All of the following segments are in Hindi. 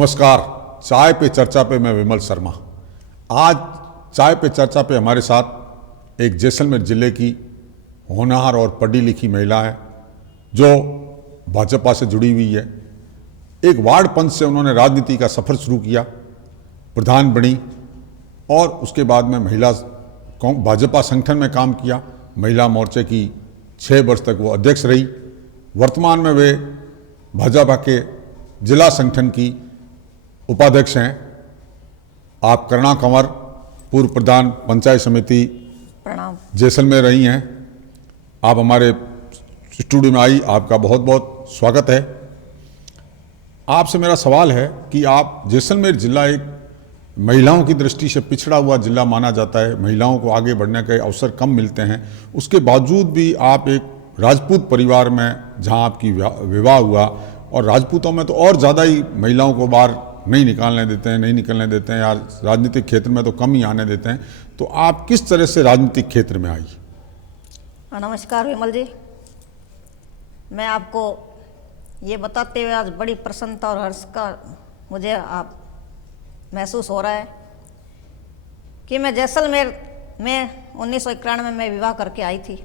नमस्कार। चाय पे चर्चा पे मैं विमल शर्मा। आज चाय पे चर्चा पे हमारे साथ एक जैसलमेर जिले की होनहार और पढ़ी लिखी महिला है जो भाजपा से जुड़ी हुई है। एक वार्ड पंच से उन्होंने राजनीति का सफ़र शुरू किया, प्रधान बनी और उसके बाद में महिला भाजपा संगठन में काम किया। महिला मोर्चे की 6 वर्ष तक वो अध्यक्ष रही। वर्तमान में वे भाजपा के जिला संगठन की उपाध्यक्ष हैं। आप करुणा कंवर, पूर्व प्रधान पंचायत समिति प्रणाम जैसलमेर रही हैं। आप हमारे स्टूडियो में आई, आपका बहुत बहुत स्वागत है। आपसे मेरा सवाल है कि आप जैसलमेर जिला एक महिलाओं की दृष्टि से पिछड़ा हुआ जिला माना जाता है, महिलाओं को आगे बढ़ने के अवसर कम मिलते हैं। उसके बावजूद भी आप एक राजपूत परिवार में जहां आपकी विवाह हुआ, और राजपूतों में तो और ज़्यादा ही महिलाओं को बाहर नहीं निकलने देते हैं, यार राजनीतिक क्षेत्र में तो कम ही आने देते हैं। तो आप किस तरह से राजनीतिक क्षेत्र में आई? नमस्कार विमल जी, मैं आपको ये बताते हुए आज बड़ी प्रसन्नता और हर्ष का मुझे आप महसूस हो रहा है कि मैं जैसलमेर में 1991 में विवाह करके आई थी,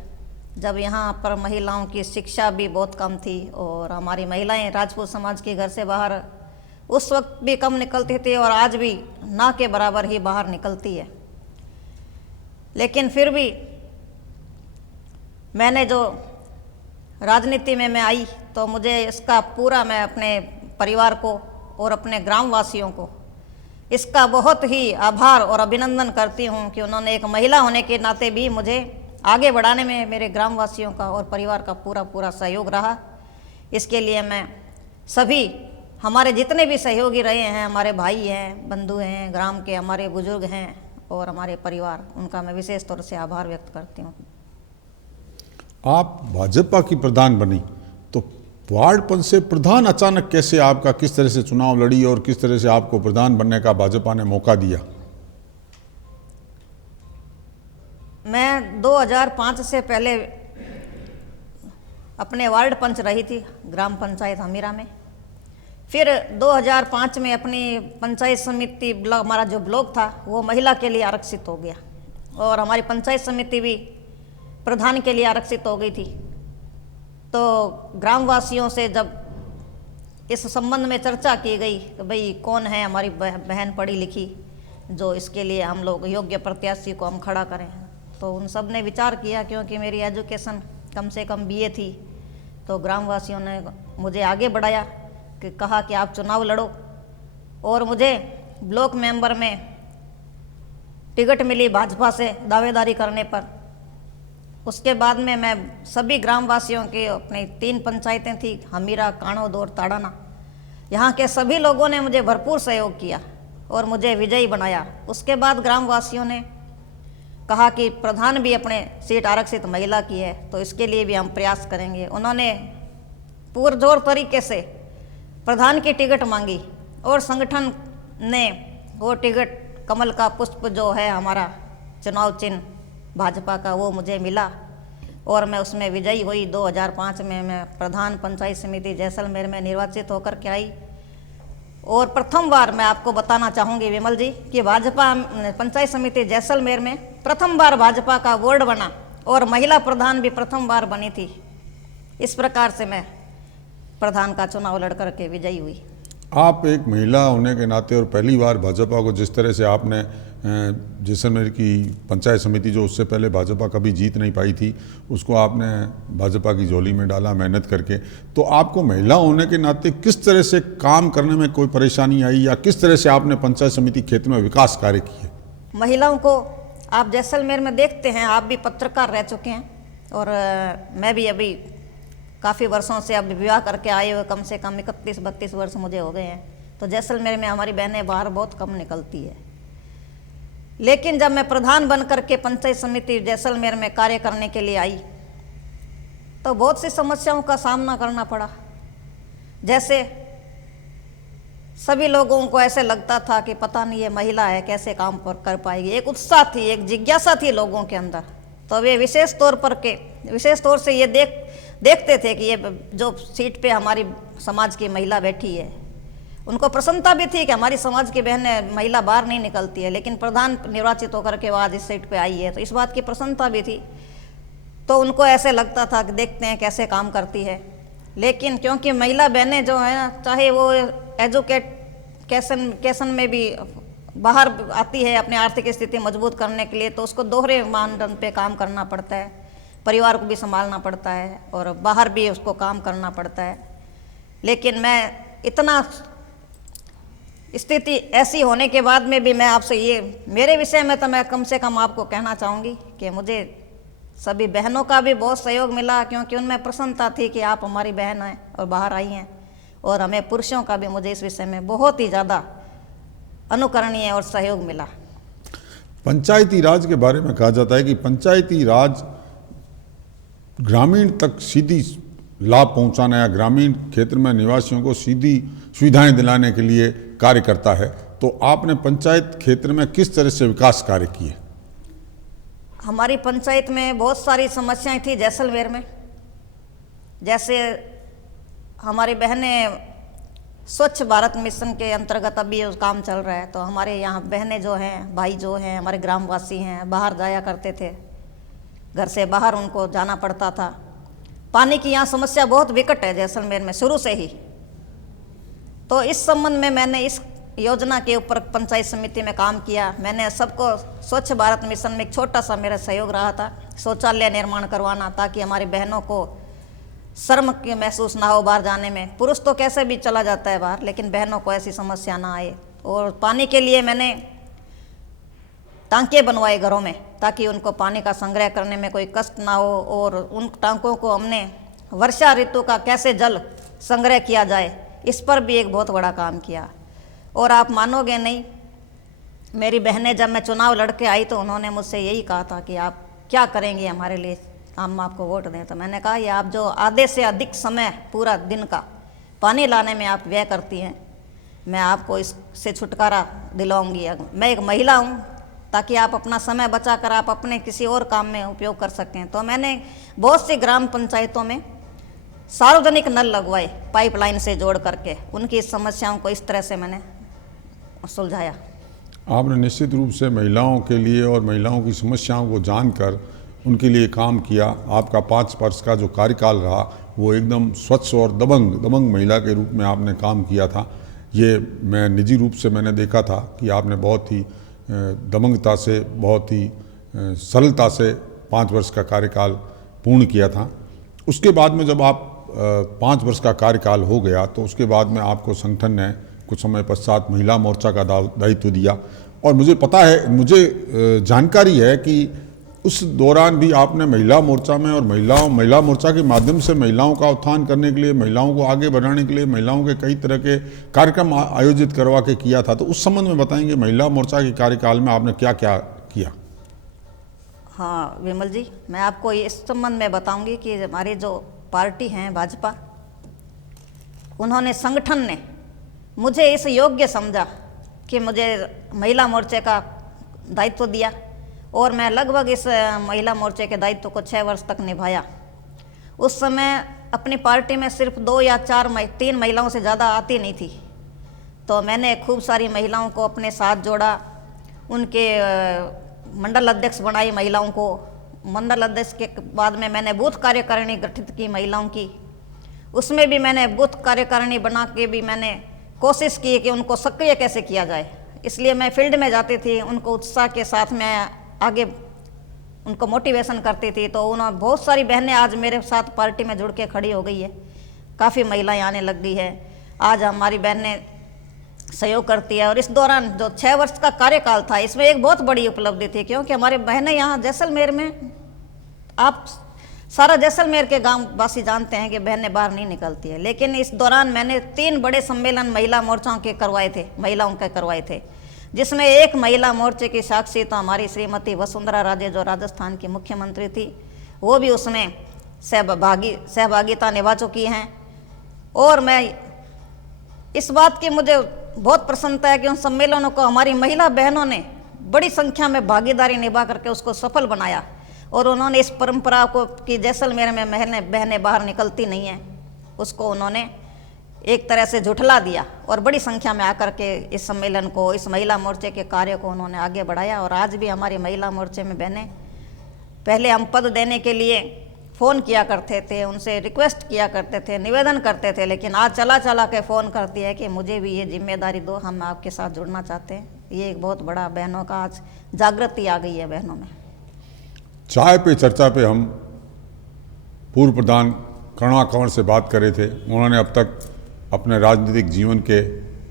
जब यहाँ पर महिलाओं की शिक्षा भी बहुत कम थी और हमारी महिलाएं राजपूत समाज के घर से बाहर उस वक्त भी कम निकलती थी और आज भी ना के बराबर ही बाहर निकलती है। लेकिन फिर भी मैंने जो राजनीति में मैं आई तो मुझे इसका पूरा, मैं अपने परिवार को और अपने ग्रामवासियों को इसका बहुत ही आभार और अभिनंदन करती हूँ कि उन्होंने एक महिला होने के नाते भी मुझे आगे बढ़ाने में मेरे ग्रामवासियों का और परिवार का पूरा सहयोग रहा। इसके लिए मैं सभी हमारे जितने भी सहयोगी रहे हैं, हमारे भाई हैं, बंधु हैं, ग्राम के हमारे बुजुर्ग हैं और हमारे परिवार, उनका मैं विशेष तौर से आभार व्यक्त करती हूँ। आप भाजपा की प्रधान बनी तो वार्ड पंच से प्रधान अचानक कैसे, आपका किस तरह से चुनाव लड़ी और किस तरह से आपको प्रधान बनने का भाजपा ने मौका दिया? मैं 2005 से पहले अपने वार्ड पंच रही थी ग्राम पंचायत हमीरा में। फिर 2005 में अपनी पंचायत समिति ब्लॉक, हमारा जो ब्लॉक था वो महिला के लिए आरक्षित हो गया और हमारी पंचायत समिति भी प्रधान के लिए आरक्षित हो गई थी। तो ग्रामवासियों से जब इस संबंध में चर्चा की गई कि भाई कौन है हमारी बहन पढ़ी लिखी जो इसके लिए हम लोग योग्य प्रत्याशी को हम खड़ा करें, तो उन सब ने विचार किया, क्योंकि मेरी एजुकेशन कम से कम BA थी, तो ग्रामवासियों ने मुझे आगे बढ़ाया कि कहा कि आप चुनाव लड़ो और मुझे ब्लॉक मेंबर में टिकट मिली भाजपा से दावेदारी करने पर। उसके बाद में मैं सभी ग्रामवासियों के, अपनी 3 पंचायतें थी, हमीरा, काणोद और ताड़ाना, यहाँ के सभी लोगों ने मुझे भरपूर सहयोग किया और मुझे विजयी बनाया। उसके बाद ग्रामवासियों ने कहा कि प्रधान भी अपने सीट आरक्षित महिला की है तो इसके लिए भी हम प्रयास करेंगे। उन्होंने पुरजोर तरीके से प्रधान की टिकट मांगी और संगठन ने वो टिकट, कमल का पुष्प जो है हमारा चुनाव चिन्ह भाजपा का, वो मुझे मिला और मैं उसमें विजयी हुई। 2005 में मैं प्रधान पंचायत समिति जैसलमेर में निर्वाचित होकर के आई और प्रथम बार मैं आपको बताना चाहूँगी विमल जी कि भाजपा पंचायत समिति जैसलमेर में प्रथम बार भाजपा का वार्ड बना और महिला प्रधान भी प्रथम बार बनी थी। इस प्रकार से मैं प्रधान का चुनाव लड़ करके विजयी हुई। आप एक महिला होने के नाते और पहली बार भाजपा को जिस तरह से आपने जैसलमेर की पंचायत समिति जो उससे पहले भाजपा कभी जीत नहीं पाई थी, उसको आपने भाजपा की झोली में डाला मेहनत करके, तो आपको महिला होने के नाते किस तरह से काम करने में कोई परेशानी आई या किस तरह से आपने पंचायत समिति क्षेत्र में विकास कार्य किए? महिलाओं को आप जैसलमेर में देखते हैं, आप भी पत्रकार रह चुके हैं और मैं भी अभी काफ़ी वर्षों से अब विवाह करके आए हुए, कम से कम 31-32 वर्ष मुझे हो गए हैं। तो जैसलमेर में हमारी बहनें बाहर बहुत कम निकलती है। लेकिन जब मैं प्रधान बन करके पंचायत समिति जैसलमेर में कार्य करने के लिए आई तो बहुत सी समस्याओं का सामना करना पड़ा। जैसे सभी लोगों को ऐसे लगता था कि पता नहीं ये महिला है कैसे काम पर कर पाएगी, एक उत्साह थी, एक जिज्ञासा थी लोगों के अंदर। तो वे विशेष तौर से ये देखते थे कि ये जो सीट पे हमारी समाज की महिला बैठी है उनको प्रसन्नता भी थी कि हमारी समाज की बहनें महिला बाहर नहीं निकलती है, लेकिन प्रधान निर्वाचित होकर के बाद इस सीट पे आई है, तो इस बात की प्रसन्नता भी थी। तो उनको ऐसे लगता था कि देखते हैं कैसे काम करती है। लेकिन क्योंकि महिला बहनें जो है ना, चाहे वो एजुकेशन में भी बाहर आती है अपनी आर्थिक स्थिति मजबूत करने के लिए, तो उसको दोहरे मानदंड पे काम करना पड़ता है, परिवार को भी संभालना पड़ता है और बाहर भी उसको काम करना पड़ता है। लेकिन मैं इतना स्थिति ऐसी होने के बाद में भी मैं आपसे ये, मेरे विषय में तो मैं कम से कम आपको कहना चाहूँगी कि मुझे सभी बहनों का भी बहुत सहयोग मिला, क्योंकि उनमें प्रसन्नता थी कि आप हमारी बहन हैं और बाहर आई हैं। और हमें पुरुषों का भी मुझे इस विषय में बहुत ही ज़्यादा अनुकरणीय और सहयोग मिला। पंचायती राज के बारे में कहा जाता है कि पंचायती राज ग्रामीण तक सीधी लाभ पहुंचाना या ग्रामीण क्षेत्र में निवासियों को सीधी सुविधाएं दिलाने के लिए कार्य करता है। तो आपने पंचायत क्षेत्र में किस तरह से विकास कार्य किए? हमारी पंचायत में बहुत सारी समस्याएं थी जैसलमेर में। जैसे हमारी बहनें स्वच्छ भारत मिशन के अंतर्गत अभी उस काम चल रहा है, तो हमारे यहाँ बहनें जो हैं, भाई जो हैं, हमारे ग्रामवासी हैं, बाहर जाया करते थे, घर से बाहर उनको जाना पड़ता था। पानी की यहाँ समस्या बहुत विकट है जैसलमेर में शुरू से ही। तो इस संबंध में मैंने इस योजना के ऊपर पंचायत समिति में काम किया। मैंने सबको स्वच्छ भारत मिशन में एक छोटा सा मेरा सहयोग रहा था, शौचालय निर्माण करवाना, ताकि हमारी बहनों को शर्म की महसूस ना हो बाहर जाने में। पुरुष तो कैसे भी चला जाता है बाहर, लेकिन बहनों को ऐसी समस्या ना आए। और पानी के लिए मैंने टांके बनवाए घरों में, ताकि उनको पानी का संग्रह करने में कोई कष्ट ना हो। और उन टांकों को हमने वर्षा ऋतु का कैसे जल संग्रह किया जाए, इस पर भी एक बहुत बड़ा काम किया। और आप मानोगे नहीं, मेरी बहनें जब मैं चुनाव लड़के आई तो उन्होंने मुझसे यही कहा था कि आप क्या करेंगे हमारे लिए, हम आपको वोट दें। तो मैंने कहा, ये आप जो आधे से अधिक समय पूरा दिन का पानी लाने में आप व्यय करती हैं, मैं आपको इससे छुटकारा दिलाऊंगी। मैं एक महिला हूँ, ताकि आप अपना समय बचाकर आप अपने किसी और काम में उपयोग कर सकें। तो मैंने बहुत सी ग्राम पंचायतों में सार्वजनिक नल लगवाए, पाइपलाइन से जोड़ करके उनकी समस्याओं को इस तरह से मैंने सुलझाया। आपने निश्चित रूप से महिलाओं के लिए और महिलाओं की समस्याओं को जानकर उनके लिए काम किया। आपका 5 वर्ष का जो कार्यकाल रहा वो एकदम स्वच्छ और दबंग महिला के रूप में आपने काम किया था। ये मैं निजी रूप से मैंने देखा था कि आपने बहुत ही दबंगता से, बहुत ही सरलता से 5 वर्ष का कार्यकाल पूर्ण किया था। उसके बाद में जब आप 5 वर्ष का कार्यकाल हो गया, तो उसके बाद में आपको संगठन ने कुछ समय पश्चात महिला मोर्चा का दायित्व दिया। और मुझे पता है, मुझे जानकारी है कि उस दौरान भी आपने महिला मोर्चा में और महिला मोर्चा के माध्यम से महिलाओं का उत्थान करने के लिए, महिलाओं को आगे बढ़ाने के लिए महिलाओं के कई तरह के कार्यक्रम आयोजित करवा के किया था। तो उस संबंध में बताएंगे, महिला मोर्चा के कार्यकाल में आपने क्या क्या किया? हाँ विमल जी, मैं आपको इस संबंध में बताऊंगी कि हमारी जो पार्टी है भाजपा, उन्होंने, संगठन ने मुझे इस योग्य समझा कि मुझे महिला मोर्चे का दायित्व दिया। और मैं लगभग इस महिला मोर्चे के दायित्व को 6 वर्ष तक निभाया। उस समय अपनी पार्टी में सिर्फ 2 या 3 महिलाओं से ज़्यादा आती नहीं थी। तो मैंने खूब सारी महिलाओं को अपने साथ जोड़ा, उनके मंडल अध्यक्ष बनाई महिलाओं को। मंडल अध्यक्ष के बाद में मैंने बूथ कार्यकारिणी गठित की महिलाओं की। उसमें भी मैंने बूथ कार्यकारिणी बना के भी मैंने कोशिश की कि उनको सक्रिय कैसे किया जाए। इसलिए मैं फील्ड में जाती थी, उनको उत्साह के साथ मैं आगे उनको मोटिवेशन करती थी। तो उन्होंने, बहुत सारी बहनें आज मेरे साथ पार्टी में जुड़ के खड़ी हो गई है, काफ़ी महिलाएं आने लग गई है। आज हमारी बहनें सहयोग करती है। और इस दौरान जो 6 वर्ष का कार्यकाल था, इसमें एक बहुत बड़ी उपलब्धि थी, क्योंकि हमारे बहनें यहाँ जैसलमेर में, आप सारा जैसलमेर के गांव वासी जानते हैं कि बहनें बाहर नहीं निकलती है। लेकिन इस दौरान मैंने 3 बड़े सम्मेलन महिला मोर्चाओं के करवाए थे, महिलाओं के करवाए थे, जिसमें एक महिला मोर्चे की साक्षी तो हमारी श्रीमती वसुंधरा राजे, जो राजस्थान की मुख्यमंत्री थी, वो भी उसमें सहभागिता निभा चुकी हैं। और मैं इस बात की मुझे बहुत प्रसन्नता है कि उन सम्मेलनों को हमारी महिला बहनों ने बड़ी संख्या में भागीदारी निभा करके उसको सफल बनाया। और उन्होंने इस परंपरा को कि जैसलमेर में बहनें बाहर निकलती नहीं हैं, उसको उन्होंने एक तरह से झुठला दिया और बड़ी संख्या में आकर के इस सम्मेलन को, इस महिला मोर्चे के कार्य को उन्होंने आगे बढ़ाया। और आज भी हमारी महिला मोर्चे में बहनें, पहले हम पद देने के लिए फ़ोन किया करते थे, उनसे रिक्वेस्ट किया करते थे, निवेदन करते थे, लेकिन आज चला चला के फ़ोन करती है कि मुझे भी ये जिम्मेदारी दो, हम आपके साथ जुड़ना चाहते हैं। ये एक बहुत बड़ा बहनों का आज जागृति आ गई है बहनों में। चाय पे चर्चा पे हम पूर्व प्रधान करुणा कंवर से बात कर रहे थे। उन्होंने अब तक अपने राजनीतिक जीवन के,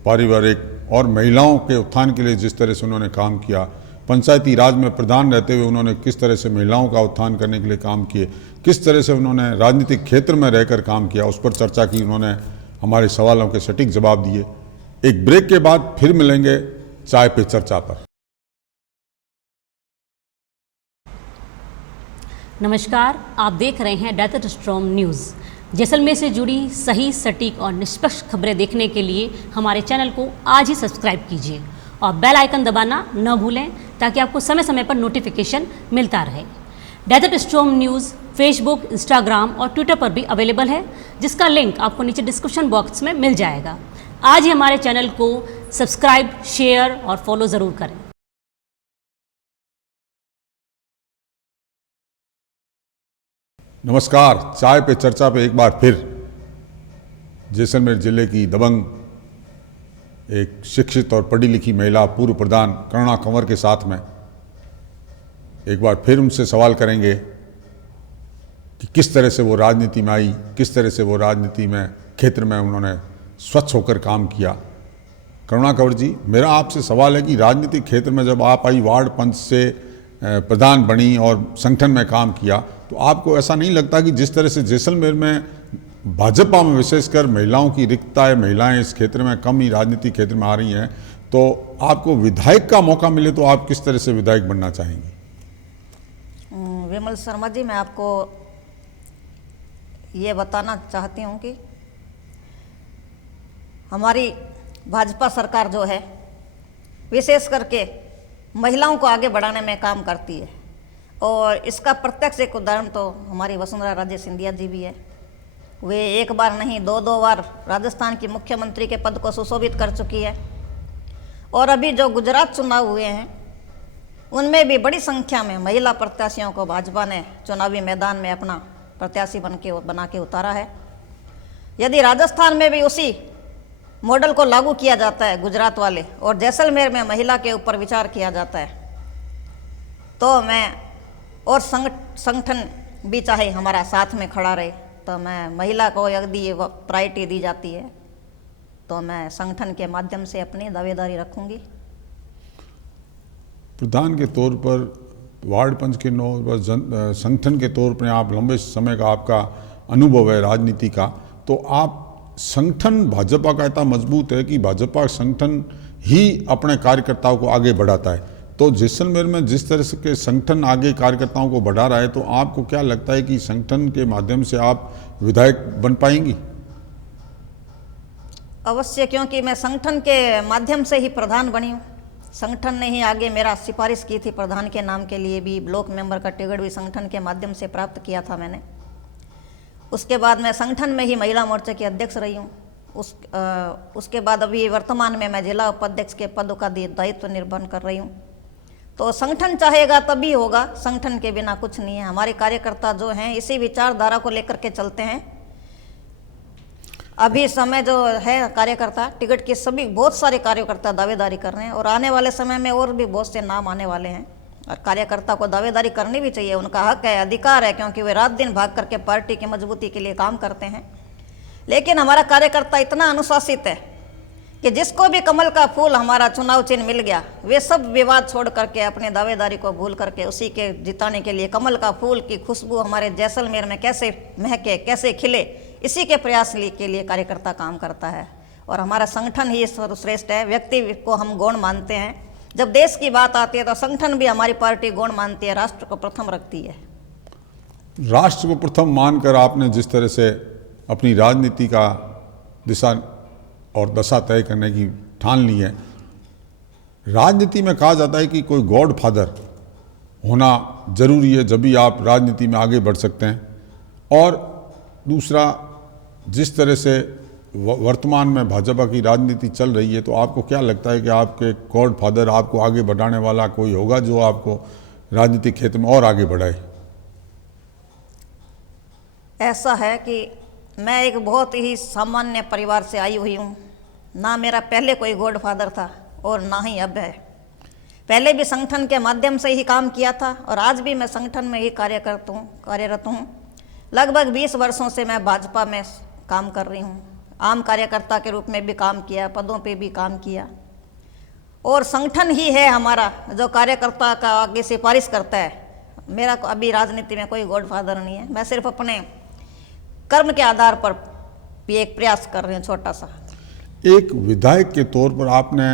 पारिवारिक और महिलाओं के उत्थान के लिए जिस तरह से उन्होंने काम किया, पंचायती राज में प्रधान रहते हुए उन्होंने किस तरह से महिलाओं का उत्थान करने के लिए काम किए, किस तरह से उन्होंने राजनीतिक क्षेत्र में रहकर काम किया, उस पर चर्चा की। उन्होंने हमारे सवालों के सटीक जवाब दिए। एक ब्रेक के बाद फिर मिलेंगे चाय पे चर्चा पर। नमस्कार, आप देख रहे हैं डेजर्ट स्टॉर्म न्यूज़। जैसलमेर से जुड़ी सही, सटीक और निष्पक्ष खबरें देखने के लिए हमारे चैनल को आज ही सब्सक्राइब कीजिए और बेल आइकन दबाना न भूलें ताकि आपको समय समय पर नोटिफिकेशन मिलता रहे। Desert storm news Facebook, Instagram और ट्विटर पर भी अवेलेबल है, जिसका लिंक आपको नीचे डिस्क्रिप्शन बॉक्स में मिल जाएगा। आज ही हमारे चैनल को सब्सक्राइब, शेयर और फॉलो ज़रूर करें। नमस्कार, चाय पे चर्चा पे एक बार फिर जैसलमेर जिले की दबंग, एक शिक्षित और पढ़ी लिखी महिला पूर्व प्रधान करुणा कंवर के साथ में एक बार फिर उनसे सवाल करेंगे कि किस तरह से वो राजनीति में आई, किस तरह से वो राजनीति में क्षेत्र में उन्होंने स्वच्छ होकर काम किया। करुणा कंवर जी, मेरा आपसे सवाल है कि राजनीतिक क्षेत्र में जब आप आई, वार्ड पंच से प्रधान बनी और संगठन में काम किया, तो आपको ऐसा नहीं लगता कि जिस तरह से जैसलमेर में भाजपा में विशेषकर महिलाओं की रिक्तता है, महिलाएं इस क्षेत्र में कम ही राजनीतिक क्षेत्र में आ रही हैं, तो आपको विधायक का मौका मिले तो आप किस तरह से विधायक बनना चाहेंगी? विमल शर्मा जी, मैं आपको ये बताना चाहती हूँ कि हमारी भाजपा सरकार जो है विशेष करके महिलाओं को आगे बढ़ाने में काम करती है, और इसका प्रत्यक्ष एक उदाहरण तो हमारी वसुंधरा राजे सिंधिया जी भी है। वे एक बार नहीं, दो बार राजस्थान की मुख्यमंत्री के पद को सुशोभित कर चुकी है। और अभी जो गुजरात चुनाव हुए हैं उनमें भी बड़ी संख्या में महिला प्रत्याशियों को भाजपा ने चुनावी मैदान में अपना प्रत्याशी बना के उतारा है। यदि राजस्थान में भी उसी मॉडल को लागू किया जाता है गुजरात वाले, और जैसलमेर में महिला के ऊपर विचार किया जाता है, तो मैं, और संगठन भी चाहे हमारा साथ में खड़ा रहे, तो मैं, महिला को यदि प्रायोरिटी दी जाती है तो मैं संगठन के माध्यम से अपनी दावेदारी रखूंगी। प्रधान के तौर पर, वार्ड पंच के तौर पर, संगठन के तौर पर आप लंबे समय का आपका अनुभव है राजनीति का, तो आप संगठन भाजपा का इतना मजबूत है कि भाजपा संगठन ही अपने कार्यकर्ताओं को आगे बढ़ाता है। तो जैसलमेर में जिस तरह से के संगठन आगे कार्यकर्ताओं को बढ़ा रहा है, तो आपको क्या लगता है कि संगठन के माध्यम से आप विधायक बन पाएंगी? अवश्य, क्योंकि मैं संगठन के माध्यम से ही प्रधान बनी हूँ। संगठन ने ही आगे मेरा सिफारिश की थी प्रधान के नाम के लिए भी, ब्लॉक मेंबर का टिकट भी संगठन के माध्यम से प्राप्त किया था मैंने। उसके बाद मैं संगठन में ही महिला मोर्चे की अध्यक्ष रही हूँ। उसके बाद अभी वर्तमान में मैं जिला उपाध्यक्ष के पद का दायित्व निर्वहन कर रही हूँ। तो संगठन चाहेगा तभी होगा, संगठन के बिना कुछ नहीं है। हमारे कार्यकर्ता जो हैं इसी विचारधारा को लेकर के चलते हैं। अभी समय जो है कार्यकर्ता टिकट के सभी बहुत सारे कार्यकर्ता दावेदारी कर रहे हैं, और आने वाले समय में और भी बहुत से नाम आने वाले हैं। और कार्यकर्ता को दावेदारी करनी भी चाहिए, उनका हक है, अधिकार है, क्योंकि वे रात दिन भाग करके पार्टी की मजबूती के लिए काम करते हैं। लेकिन हमारा कार्यकर्ता इतना अनुशासित है कि जिसको भी कमल का फूल हमारा चुनाव चिन्ह मिल गया, वे सब विवाद छोड़ करके अपने दावेदारी को भूल करके उसी के जिताने के लिए, कमल का फूल की खुशबू हमारे जैसलमेर में कैसे महके, कैसे खिले, इसी के प्रयास के लिए कार्यकर्ता काम करता है। और हमारा संगठन ही सर्वश्रेष्ठ है। व्यक्ति को हम गौण मानते हैं, जब देश की बात आती है तो संगठन भी हमारी पार्टी गौण मानती है, राष्ट्र को प्रथम रखती है। राष्ट्र को प्रथम मानकर आपने जिस तरह से अपनी राजनीति का दिशा और दशा तय करने की ठान ली है, राजनीति में कहा जाता है कि कोई गॉड फादर होना जरूरी है, जब भी आप राजनीति में आगे बढ़ सकते हैं। और दूसरा, जिस तरह से वर्तमान में भाजपा की राजनीति चल रही है, तो आपको क्या लगता है कि आपके गॉड फादर, आपको आगे बढ़ाने वाला कोई होगा जो आपको राजनीतिक क्षेत्र में और आगे बढ़ाए? ऐसा है कि मैं एक बहुत ही सामान्य परिवार से आई हुई हूँ। ना मेरा पहले कोई गॉड फादर था और ना ही अब है। पहले भी संगठन के माध्यम से ही काम किया था और आज भी मैं संगठन में ही कार्यरत हूँ। लगभग 20 वर्षों से मैं भाजपा में काम कर रही हूँ। आम कार्यकर्ता के रूप में भी काम किया, पदों पे भी काम किया, और संगठन ही है हमारा जो कार्यकर्ता का आगे सिफारिश करता है। मेरा अभी राजनीति में कोई गॉड फादर नहीं है। मैं सिर्फ अपने कर्म के आधार पर भी एक प्रयास कर रही हूँ छोटा सा। एक विधायक के तौर पर आपने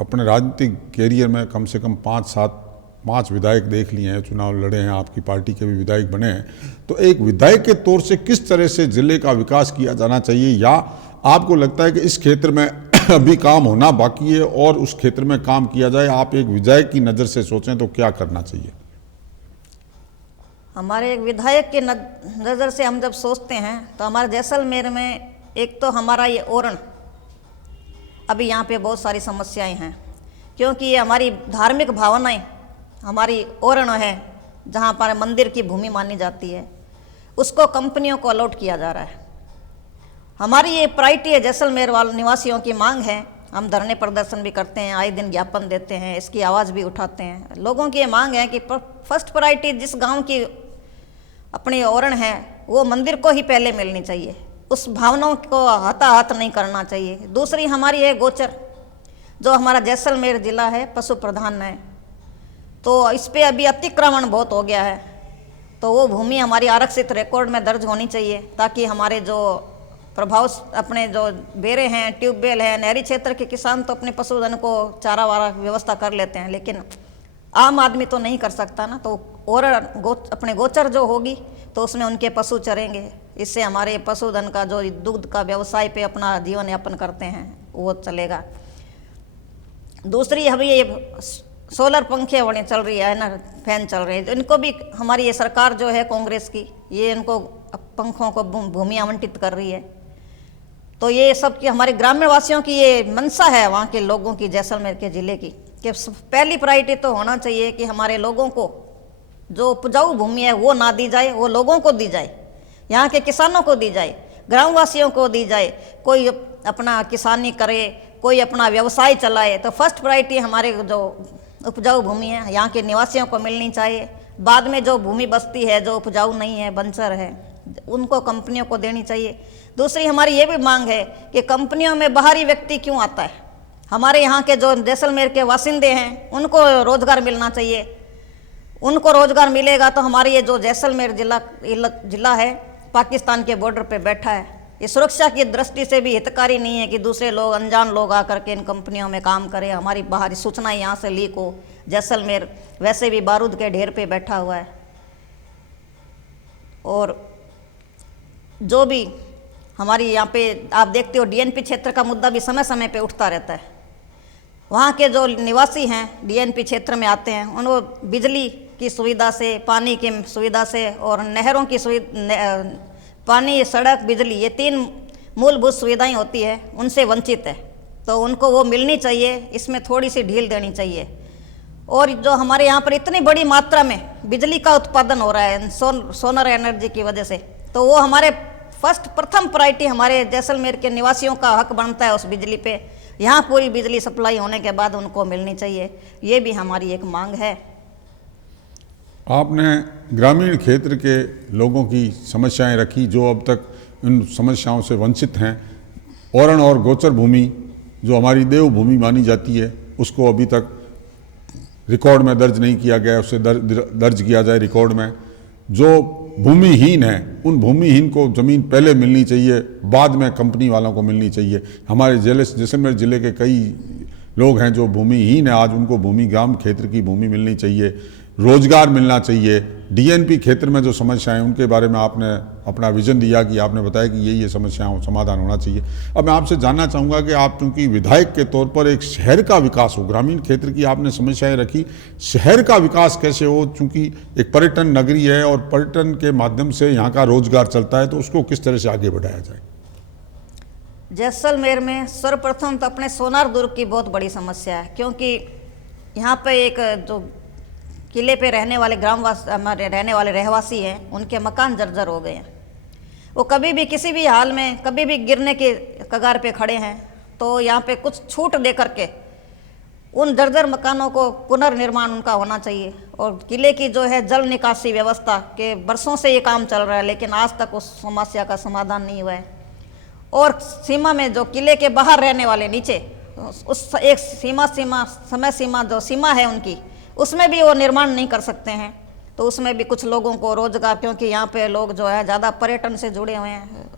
अपने राजनीतिक कैरियर में कम से कम 5 विधायक देख लिए हैं, चुनाव लड़े हैं, आपकी पार्टी के भी विधायक बने हैं। तो एक विधायक के तौर से किस तरह से जिले का विकास किया जाना चाहिए, या आपको लगता है कि इस क्षेत्र में अभी काम होना बाकी है और उस क्षेत्र में काम किया जाए? आप एक विधायक की नज़र से सोचें तो क्या करना चाहिए? हमारे एक विधायक के नज़र से हम जब सोचते हैं तो हमारे जैसलमेर में एक तो हमारा ये ओरण, अभी यहाँ पे बहुत सारी समस्याएं हैं, क्योंकि ये हमारी धार्मिक भावनाएं, हमारी ओरण है जहाँ पर मंदिर की भूमि मानी जाती है, उसको कंपनियों को अलॉट किया जा रहा है। हमारी ये प्रायोरिटी है, जैसलमेर वाले निवासियों की मांग है। हम धरने प्रदर्शन भी करते हैं, आए दिन ज्ञापन देते हैं, इसकी आवाज़ भी उठाते हैं। लोगों की ये मांग है कि फर्स्ट प्रायोरिटी जिस गांव की अपनी ओरण है वो मंदिर को ही पहले मिलनी चाहिए, उस भावनाओं को हताहत नहीं करना चाहिए। दूसरी हमारी है गोचर, जो हमारा जैसलमेर जिला है पशु प्रधान है, तो इस पर अभी अतिक्रमण बहुत हो गया है। तो वो भूमि हमारी आरक्षित रिकॉर्ड में दर्ज होनी चाहिए, ताकि हमारे जो प्रभाव अपने जो बेरे हैं, ट्यूबवेल हैं, नहरी क्षेत्र के किसान तो अपने पशुधन को चारा वारा व्यवस्था कर लेते हैं, लेकिन आम आदमी तो नहीं कर सकता ना। तो और अपने गोचर जो होगी तो उसमें उनके पशु चरेंगे, इससे हमारे पशुधन का जो दूध का व्यवसाय पे अपना जीवन यापन करते हैं वो चलेगा। दूसरी अभी ये सोलर पंखे बड़े चल रही है ना, फैन चल रहे हैं, इनको भी हमारी ये सरकार जो है कांग्रेस की, ये इनको पंखों को भूमि आवंटित कर रही है। तो ये सब की हमारे ग्रामीण वासियों की ये मंशा है, वहाँ के लोगों की, जैसलमेर के ज़िले की, कि पहली प्रायोरिटी तो होना चाहिए कि हमारे लोगों को जो उपजाऊ भूमि है वो ना दी जाए, वो लोगों को दी जाए, यहाँ के किसानों को दी जाए, ग्रामवासियों को दी जाए। कोई अपना किसानी करे, कोई अपना व्यवसाय चलाए, तो फर्स्ट प्रायोरिटी हमारे जो उपजाऊ भूमि है यहाँ के निवासियों को मिलनी चाहिए। बाद में जो भूमि बस्ती है, जो उपजाऊ नहीं है, बंजर है, उनको कंपनियों को देनी चाहिए। दूसरी हमारी ये भी मांग है कि कंपनियों में बाहरी व्यक्ति क्यों आता है, हमारे यहाँ के जो जैसलमेर के वासिंदे हैं उनको रोजगार मिलना चाहिए। उनको रोजगार मिलेगा तो हमारे ये जो जैसलमेर जिला है पाकिस्तान के बॉर्डर पे बैठा है, ये सुरक्षा की दृष्टि से भी हितकारी नहीं है कि दूसरे लोग, अनजान लोग आकर के इन कंपनियों में काम करें, हमारी बाहरी सूचनाएं यहाँ से लीक हो। जैसलमेर वैसे भी बारूद के ढेर पे बैठा हुआ है, और जो भी हमारी यहाँ पे आप देखते हो डीएनपी क्षेत्र का मुद्दा भी समय समय पे उठता रहता है। वहाँ के जो निवासी हैं डीएनपी क्षेत्र में आते हैं, उनको बिजली की सुविधा से, पानी की सुविधा से और नहरों की पानी, सड़क, बिजली, ये 3 मूलभूत सुविधाएं होती है, उनसे वंचित है। तो उनको वो मिलनी चाहिए, इसमें थोड़ी सी ढील देनी चाहिए। और जो हमारे यहाँ पर इतनी बड़ी मात्रा में बिजली का उत्पादन हो रहा है सोलर एनर्जी की वजह से, तो वो हमारे प्रथम प्रायोरिटी हमारे जैसलमेर के निवासियों का हक बनता है उस बिजली पे। यहाँ पूरी बिजली सप्लाई होने के बाद उनको मिलनी चाहिए, ये भी हमारी एक मांग है। आपने ग्रामीण क्षेत्र के लोगों की समस्याएं रखी, जो अब तक इन समस्याओं से वंचित हैं। ओरण और गोचर भूमि जो हमारी देव भूमि मानी जाती है, उसको अभी तक रिकॉर्ड में दर्ज नहीं किया गया, उसे दर्ज किया जाए रिकॉर्ड में। जो भूमिहीन है, उन भूमिहीन को ज़मीन पहले मिलनी चाहिए, बाद में कंपनी वालों को मिलनी चाहिए। हमारे जैसलमेर ज़िले के कई लोग हैं जो भूमिहीन है, आज उनको भूमि ग्राम क्षेत्र की भूमि मिलनी चाहिए, रोजगार मिलना चाहिए। डीएनपी क्षेत्र में जो समस्याएं, उनके बारे में आपने अपना विजन दिया कि आपने बताया कि ये समस्याओं समाधान होना चाहिए। अब मैं आपसे जानना चाहूँगा कि आप चूँकि विधायक के तौर पर एक शहर का विकास हो, ग्रामीण क्षेत्र की आपने समस्याएं रखी, शहर का विकास कैसे हो, चूँकि एक पर्यटन नगरी है और पर्यटन के माध्यम से यहाँ का रोजगार चलता है, तो उसको किस तरह से आगे बढ़ाया जाए? जैसलमेर में सर्वप्रथम तो अपने सोनार दुर्ग की बहुत बड़ी समस्या है, क्योंकि यहाँ पे एक जो किले पे रहने वाले हमारे रहने वाले रहवासी हैं, उनके मकान जर्जर हो गए हैं। वो कभी भी किसी भी हाल में कभी भी गिरने के कगार पे खड़े हैं। तो यहाँ पे कुछ छूट दे करके उन जर्जर मकानों को पुनर्निर्माण उनका होना चाहिए। और किले की जो है जल निकासी व्यवस्था के वर्षों से ये काम चल रहा है, लेकिन आज तक उस समस्या का समाधान नहीं हुआ है। और सीमा में जो किले के बाहर रहने वाले नीचे उस एक समय सीमा जो सीमा है उनकी, उसमें भी वो निर्माण नहीं कर सकते हैं। तो उसमें भी कुछ लोगों को रोजगार, क्योंकि यहाँ पे लोग जो है ज़्यादा पर्यटन से जुड़े हुए हैं,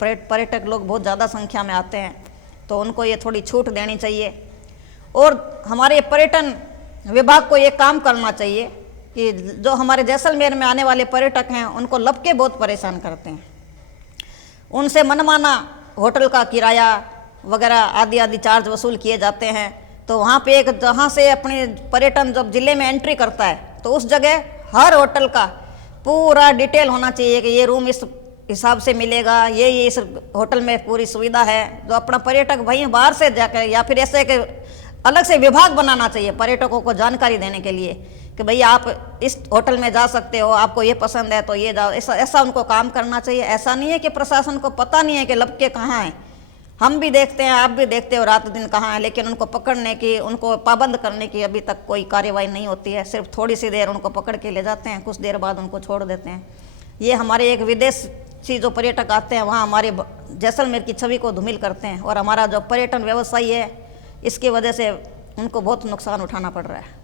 पर्यटक लोग बहुत ज़्यादा संख्या में आते हैं, तो उनको ये थोड़ी छूट देनी चाहिए। और हमारे पर्यटन विभाग को ये काम करना चाहिए कि जो हमारे जैसलमेर में आने वाले पर्यटक हैं उनको लपके बहुत परेशान करते हैं। उनसे मनमाना होटल का किराया वगैरह आदि चार्ज वसूल किए जाते हैं। तो वहाँ पे एक जहाँ से अपने पर्यटन जब जिले में एंट्री करता है तो उस जगह हर होटल का पूरा डिटेल होना चाहिए कि ये रूम इस हिसाब से मिलेगा, ये इस होटल में पूरी सुविधा है। जो अपना पर्यटक भाई बाहर से जाकर, या फिर ऐसे कि अलग से विभाग बनाना चाहिए पर्यटकों को जानकारी देने के लिए कि भाई आप इस होटल में जा सकते हो, आपको ये पसंद है तो ये जाओ। ऐसा उनको काम करना चाहिए। ऐसा नहीं है कि प्रशासन को पता नहीं है कि लपके कहाँ हैं। हम भी देखते हैं, आप भी देखते हो रात दिन कहाँ है, लेकिन उनको पकड़ने की, उनको पाबंद करने की अभी तक कोई कार्रवाई नहीं होती है। सिर्फ थोड़ी सी देर उनको पकड़ के ले जाते हैं, कुछ देर बाद उनको छोड़ देते हैं। ये हमारे एक विदेशी जो पर्यटक आते हैं वहाँ हमारे जैसलमेर की छवि को धूमिल करते हैं। और हमारा जो पर्यटन व्यवसाय है, इसकी वजह से उनको बहुत नुकसान उठाना पड़ रहा है।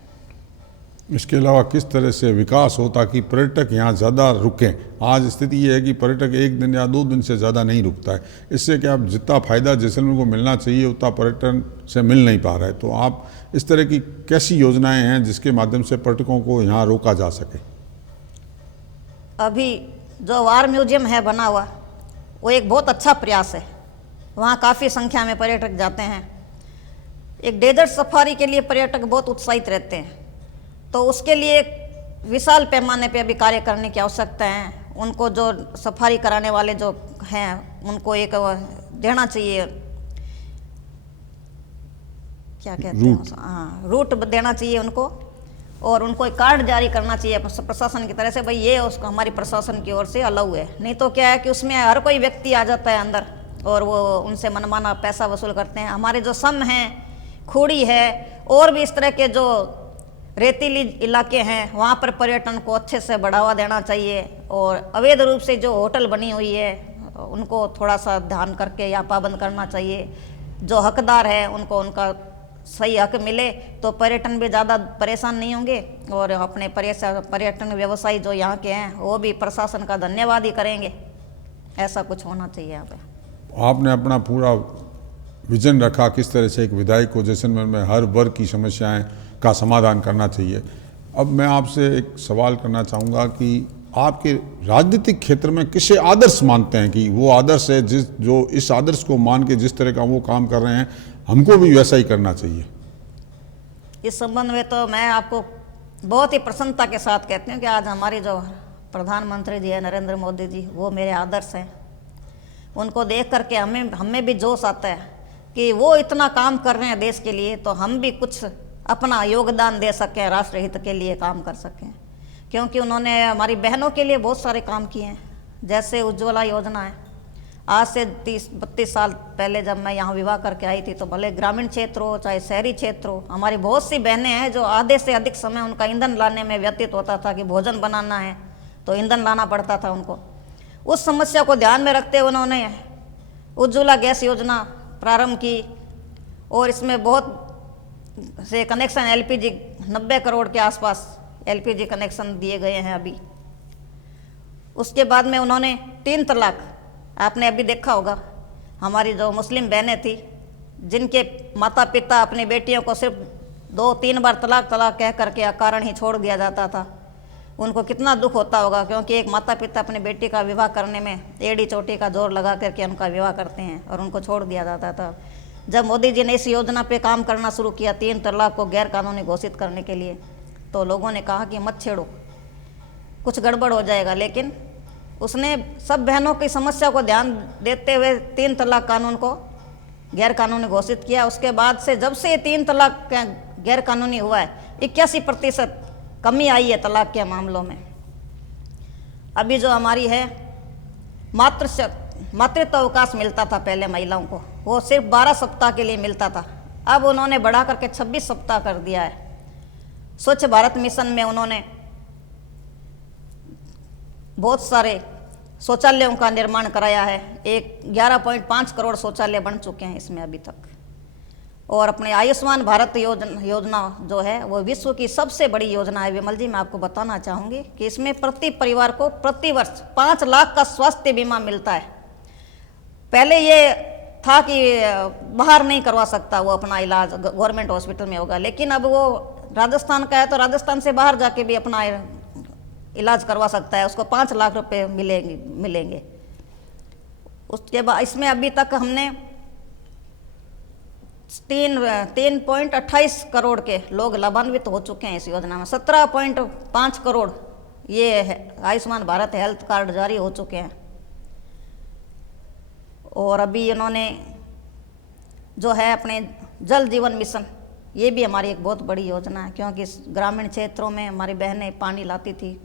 इसके अलावा किस तरह से विकास हो ताकि पर्यटक यहाँ ज़्यादा रुकें? आज स्थिति ये है कि पर्यटक 1 दिन या 2 दिन से ज़्यादा नहीं रुकता है। इससे क्या आप जितना फ़ायदा जैसलमेर को मिलना चाहिए उतना पर्यटन से मिल नहीं पा रहा है। तो आप इस तरह की कैसी योजनाएं हैं जिसके माध्यम से पर्यटकों को यहाँ रोका जा सके? अभी जो वार म्यूजियम है बना हुआ, वो एक बहुत अच्छा प्रयास है। वहाँ काफ़ी संख्या में पर्यटक जाते हैं। एक डेजर्ट सफारी के लिए पर्यटक बहुत उत्साहित रहते हैं। तो उसके लिए एक विशाल पैमाने पे अभी कार्य करने की आवश्यकता है। उनको जो सफारी कराने वाले जो हैं उनको एक देना चाहिए, क्या कहते हैं, हाँ, रूट देना चाहिए उनको। और उनको एक कार्ड जारी करना चाहिए प्रशासन की तरह से, भाई ये उसको हमारी प्रशासन की ओर से अलाउ है। नहीं तो क्या है कि उसमें हर कोई व्यक्ति आ जाता है अंदर और वो उनसे मनमाना पैसा वसूल करते हैं। हमारे जो सम हैं, खूड़ी है, और भी इस तरह के जो रेतीली इलाके हैं, वहाँ पर पर्यटन को अच्छे से बढ़ावा देना चाहिए। और अवैध रूप से जो होटल बनी हुई है उनको थोड़ा सा ध्यान करके या पाबंद करना चाहिए। जो हकदार है उनको उनका सही हक मिले तो पर्यटन भी ज़्यादा परेशान नहीं होंगे। और अपने पर्यटन व्यवसायी जो यहाँ के हैं वो भी प्रशासन का धन्यवाद ही करेंगे। ऐसा कुछ होना चाहिए यहाँ पे। आपने अपना पूरा विजन रखा किस तरह से एक विधायक को जैसलमेर में हर वर्ग की समस्याएं का समाधान करना चाहिए। अब मैं आपसे एक सवाल करना चाहूँगा कि आपके राजनीतिक क्षेत्र में किसे आदर्श मानते हैं कि वो आदर्श है जो इस आदर्श को मान के जिस तरह का वो काम कर रहे हैं हमको भी वैसा ही करना चाहिए? इस संबंध में तो मैं आपको बहुत ही प्रसन्नता के साथ कहती हूँ कि आज हमारे जो प्रधानमंत्री जी है नरेंद्र मोदी जी, वो मेरे आदर्श हैं। उनको देख करके हमें भी जोश आता है कि वो इतना काम कर रहे हैं देश के लिए, तो हम भी कुछ अपना योगदान दे सकें, राष्ट्र हित के लिए काम कर सकें। क्योंकि उन्होंने हमारी बहनों के लिए बहुत सारे काम किए हैं। जैसे उज्ज्वला योजना है, आज से 30-32 साल पहले जब मैं यहाँ विवाह करके आई थी तो भले ग्रामीण क्षेत्र हो चाहे शहरी क्षेत्र हो, हमारी बहुत सी बहनें हैं जो आधे से अधिक समय उनका ईंधन लाने में व्यतीत होता था कि भोजन बनाना है तो ईंधन लाना पड़ता था उनको। उस समस्या को ध्यान में रखते हुए उन्होंने उज्ज्वला गैस योजना प्रारंभ की और इसमें बहुत से कनेक्शन एलपीजी 90 करोड़ के आसपास एलपीजी कनेक्शन दिए गए हैं अभी। उसके बाद में उन्होंने 3 तलाक, आपने अभी देखा होगा, हमारी जो मुस्लिम बहनें थी जिनके माता पिता अपनी बेटियों को सिर्फ 2-3 बार तलाक कह करके अकारण ही छोड़ दिया जाता था, उनको कितना दुख होता होगा। क्योंकि एक माता पिता अपनी बेटी का विवाह करने में एड़ी चोटी का जोर लगा करके उनका विवाह करते हैं और उनको छोड़ दिया जाता था। जब मोदी जी ने इस योजना पे काम करना शुरू किया 3 तलाक को गैर कानूनी घोषित करने के लिए, तो लोगों ने कहा कि मत छेड़ो, कुछ गड़बड़ हो जाएगा। लेकिन उसने सब बहनों की समस्या को ध्यान देते हुए 3 तलाक कानून को गैर कानूनी घोषित किया। उसके बाद से जब से 3 तलाक गैर कानूनी हुआ है 81% कमी आई है तलाक के मामलों में। अभी जो हमारी है मातृत्व अवकाश मिलता था पहले महिलाओं को, वो सिर्फ 12 सप्ताह के लिए मिलता था, अब उन्होंने बढ़ा करके 26 सप्ताह कर दिया है। स्वच्छ भारत मिशन में उन्होंने बहुत सारे शौचालयों का निर्माण कराया है। 11.5 करोड़ शौचालय बन चुके हैं इसमें अभी तक। और अपने आयुष्मान भारत योजना जो है वो विश्व की सबसे बड़ी योजना है। विमल जी, मैं आपको बताना चाहूँगी कि इसमें प्रति परिवार को प्रति वर्ष 5 लाख का स्वास्थ्य बीमा मिलता है। पहले ये था कि बाहर नहीं करवा सकता वो अपना इलाज, गवर्नमेंट हॉस्पिटल में होगा, लेकिन अब वो राजस्थान का है तो राजस्थान से बाहर जाके भी अपना इलाज करवा सकता है, उसको 5 लाख रुपए मिलेंगे। उसके बाद इसमें अभी तक हमने 3.28 करोड़ के लोग लाभान्वित हो चुके हैं इस योजना में। 17.5 करोड़ ये आयुष्मान भारत हेल्थ कार्ड जारी हो चुके हैं। और अभी इन्होंने जो है अपने जल जीवन मिशन, ये भी हमारी एक बहुत बड़ी योजना है, क्योंकि ग्रामीण क्षेत्रों में हमारी बहनें पानी लाती थी।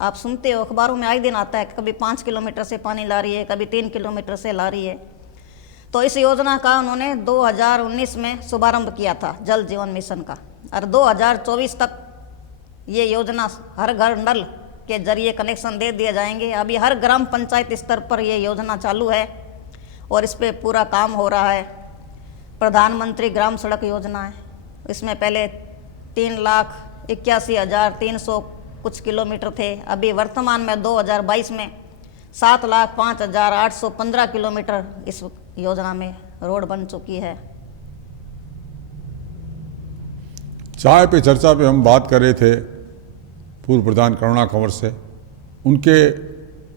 आप सुनते हो अखबारों में आए दिन आता है, कभी 5 किलोमीटर से पानी ला रही है, कभी 3 किलोमीटर से ला रही है। तो इस योजना का उन्होंने 2019 में शुभारंभ किया था जल जीवन मिशन का, और 2024 तक ये योजना हर घर नल के जरिए कनेक्शन दे दिए जाएंगे। अभी हर ग्राम पंचायत स्तर पर ये योजना चालू है और इस पर पूरा काम हो रहा है। प्रधानमंत्री ग्राम सड़क योजना है, इसमें पहले 3,81,300 कुछ किलोमीटर थे, अभी वर्तमान में 2022 में 7,05,815 किलोमीटर इस योजना में रोड बन चुकी है। चाय पे चर्चा पे हम बात कर रहे थे पूर्व प्रधान करुणा कंवर से। उनके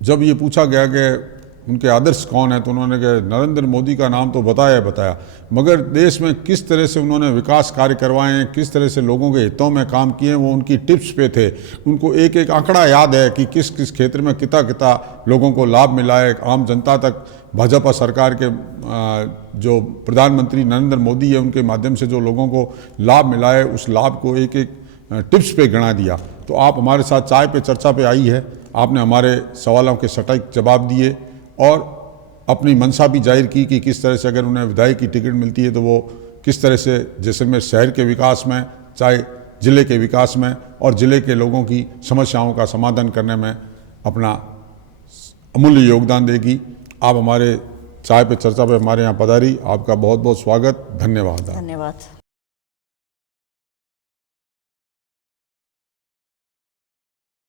जब ये पूछा गया कि उनके आदर्श कौन है, तो उन्होंने कहा नरेंद्र मोदी का नाम तो बताया, मगर देश में किस तरह से उन्होंने विकास कार्य करवाए हैं, किस तरह से लोगों के हितों में काम किए हैं, वो उनकी टिप्स पे थे। उनको एक एक आंकड़ा याद है कि किस किस क्षेत्र में कितना लोगों को लाभ मिला है। आम जनता तक भाजपा सरकार के जो प्रधानमंत्री नरेंद्र मोदी है उनके माध्यम से जो लोगों को लाभ मिला है, उस लाभ को एक एक टिप्स पे गिना दिया। तो आप हमारे साथ चाय पे चर्चा पे आई है, आपने हमारे सवालों के सटीक जवाब दिए और अपनी मंशा भी जाहिर की कि किस तरह से अगर उन्हें विधायक की टिकट मिलती है तो वो किस तरह से जैसलमेर शहर के विकास में, चाहे ज़िले के विकास में और ज़िले के लोगों की समस्याओं का समाधान करने में अपना अमूल्य योगदान देगी। आप हमारे चाय पे चर्चा पे हमारे यहाँ पधारी, आपका बहुत बहुत स्वागत, धन्यवाद। धन्यवाद।